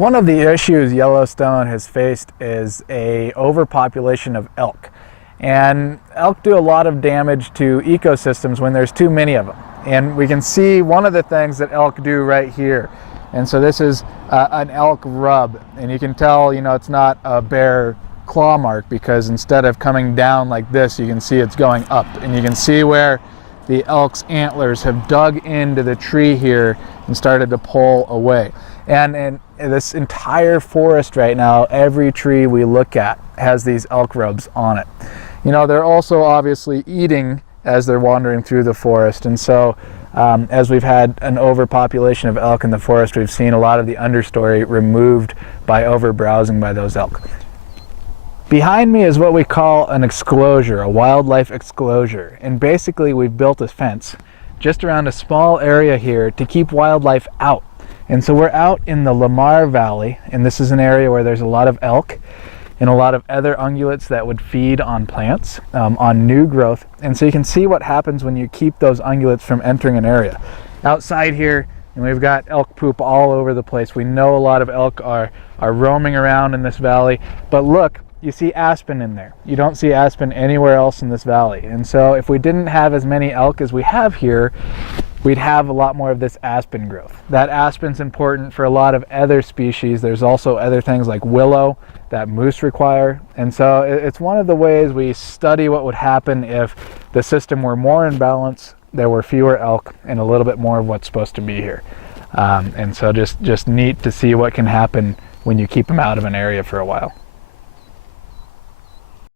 One of the issues Yellowstone has faced is a overpopulation of elk. And elk do a lot of damage to ecosystems when there's too many of them. And we can see one of the things that elk do right here. And so this is an elk rub. And you can tell, it's not a bare claw mark, because instead of coming down like this, you can see it's going up. And you can see where the elk's antlers have dug into the tree here and started to pull away. And in this entire forest right now, every tree we look at has these elk rubs on it. They're also obviously eating as they're wandering through the forest. And so as we've had an overpopulation of elk in the forest, we've seen a lot of the understory removed by overbrowsing by those elk. Behind me is what we call an exclosure, a wildlife exclosure. And basically we've built a fence just around a small area here to keep wildlife out. And so we're out in the Lamar Valley, and this is an area where there's a lot of elk and a lot of other ungulates that would feed on plants, on new growth. And so you can see what happens when you keep those ungulates from entering an area. Outside here, and we've got elk poop all over the place. We know a lot of elk are roaming around in this valley, but look, you see aspen in there. You don't see aspen anywhere else in this valley. And so if we didn't have as many elk as we have here, we'd have a lot more of this aspen growth. That aspen's important for a lot of other species. There's also other things like willow that moose require. And so it's one of the ways we study what would happen if the system were more in balance, there were fewer elk, and a little bit more of what's supposed to be here. And so just neat to see what can happen when you keep them out of an area for a while.